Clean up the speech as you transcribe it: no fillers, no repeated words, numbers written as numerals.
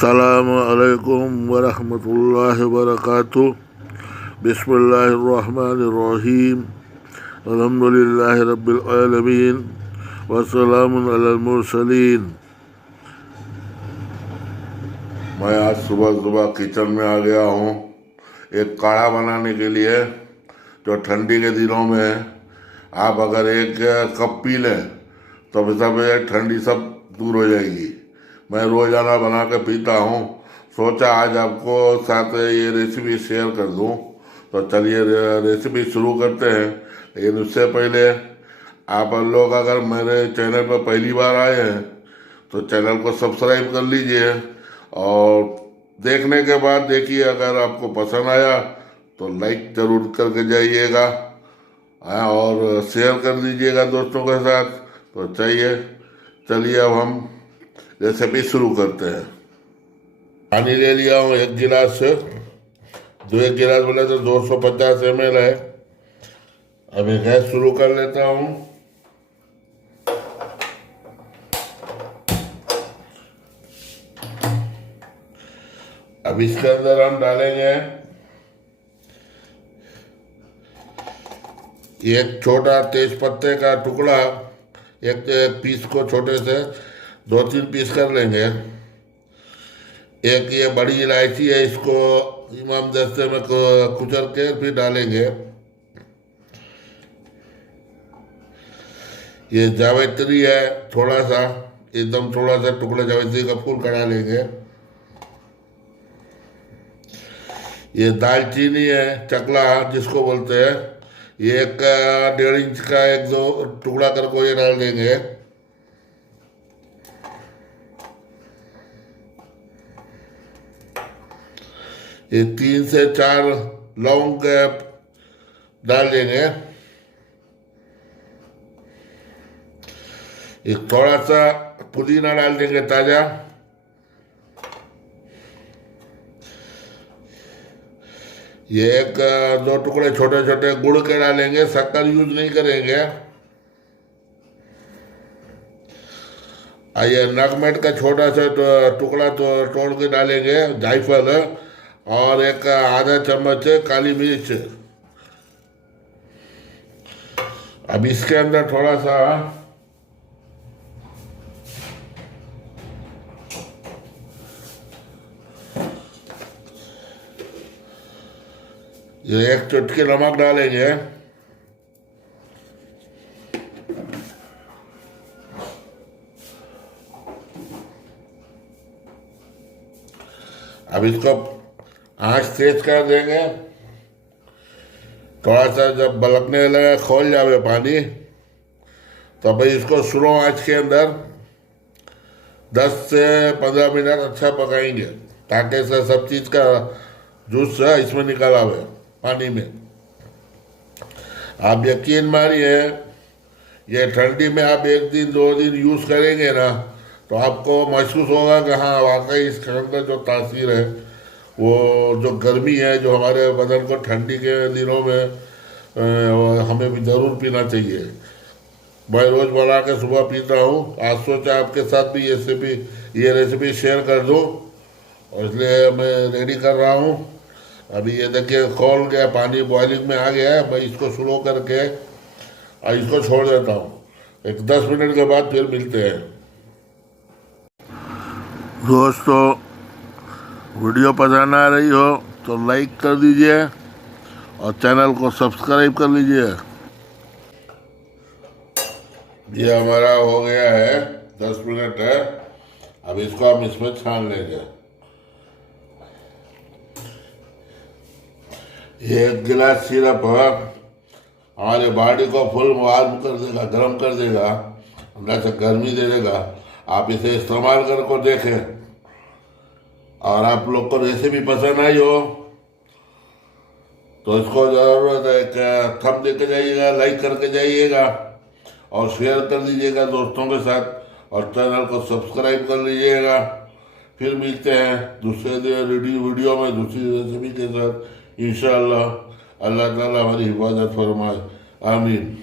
अस्सलामुअलैकुम वरहमतुल्लाहि वबरकातुह। बिस्मिल्लाहिर्रहमानिर्रहीम। अल्हम्दुलिल्लाहि रब्बिल आलमीन वस्सलामुन अलल मुरसलीन। मैं आज सुबह सुबह किचन में आ गया हूँ एक काढ़ा बनाने के लिए, जो ठंडी के दिनों में आप अगर एक कप पी लें तो सब ठंडी सब दूर हो जाएगी। मैं रोज़ाना बना के पीता हूँ। सोचा आज आपको साथ ये रेसिपी शेयर कर दूँ, तो चलिए रेसिपी शुरू करते हैं। लेकिन उससे पहले आप लोग अगर मेरे चैनल पर पहली बार आए हैं तो चैनल को सब्सक्राइब कर लीजिए, और देखने के बाद देखिए अगर आपको पसंद आया तो लाइक ज़रूर करके जाइएगा और शेयर कर दीजिएगा दोस्तों के साथ। तो चलिए अब हम रेसिपी शुरू करते हैं। पानी ले लिया हूँ 1 गिलास से, 1 गिलास बोले तो 250 ml है। अभी गैस शुरू कर लेता हूँ। अब इसके अंदर हम डालेंगे एक छोटा तेज पत्ते का टुकड़ा, एक पीस को छोटे से 2-3 पीस कर लेंगे। एक ये बड़ी इलायची है, इसको इमाम दस्ते में कुचल के फिर डालेंगे। ये जावित्री है थोड़ा सा, एकदम थोड़ा सा टुकड़ा जावित्री का फूल का डालेंगे। ये दालचीनी है, चकला जिसको बोलते हैं, ये 1.5 इंच का 1-2 टुकड़ा करके ये डाल देंगे। ये 3 से 4 लौंग डाल देंगे। एक थोड़ा सा पुदीना डाल देंगे ताजा। ये 1-2 टुकड़े छोटे छोटे गुड़ के डालेंगे, शक्कर यूज नहीं करेंगे। ये नगमेट का छोटा सा टुकड़ा तो तोड़ के डालेंगे, जायफल, और एक आधा चम्मच काली मिर्च। अब इसके अंदर थोड़ा सा ये 1 चुटकी नमक डालेंगे। अब इसको आँच तेज कर देंगे। थोड़ा सा जब बलकने लगे, खोल जावे पानी, तो भाई इसको स्लो आँच के अंदर 10 से 15 मिनट अच्छा पकाएंगे, ताकि से सब चीज़ का जूस इसमें निकल आवे पानी में। आप यकीन मानिए, ये ठंडी में आप 1 दिन 2 दिन यूज़ करेंगे ना, तो आपको महसूस होगा कि हाँ वाकई इसके अंदर जो तासीर है, वो जो गर्मी है जो हमारे बदन को ठंडी के दिनों में हमें भी ज़रूर पीना चाहिए। मैं रोज़ बना के सुबह पीता हूँ। आज सोचा आपके साथ भी ये रेसिपी शेयर कर दूँ, और इसलिए मैं रेडी कर रहा हूँ। अभी ये देखिए खोल गया, पानी बॉइलिंग में आ गया है। मैं इसको स्लो करके और इसको छोड़ देता हूँ। एक 10 मिनट के बाद फिर मिलते हैं। दोस्तों, वीडियो पसंद आ रही हो तो लाइक कर दीजिए और चैनल को सब्सक्राइब कर लीजिए। ये हमारा हो गया है, 10 मिनट है। अब इसको हम इसमें छान लेंगे। ये 1 गिलास सिरप हमारे बॉडी को फुल वार्म कर देगा, गर्म कर देगा, अंदर से गर्मी दे देगा। आप इसे इस्तेमाल करके देखें, और आप लोग को रेसिपी पसंद आई हो तो इसको ज़रूर एक थंब दे के जाइएगा, लाइक करके जाइएगा, और शेयर कर दीजिएगा दोस्तों के साथ, और चैनल को सब्सक्राइब कर लीजिएगा। फिर मिलते हैं दूसरे वीडियो में दूसरी रेसिपी के साथ इंशाअल्लाह। अल्लाह ताला हमारी हिफाजत फरमाए, आमीन।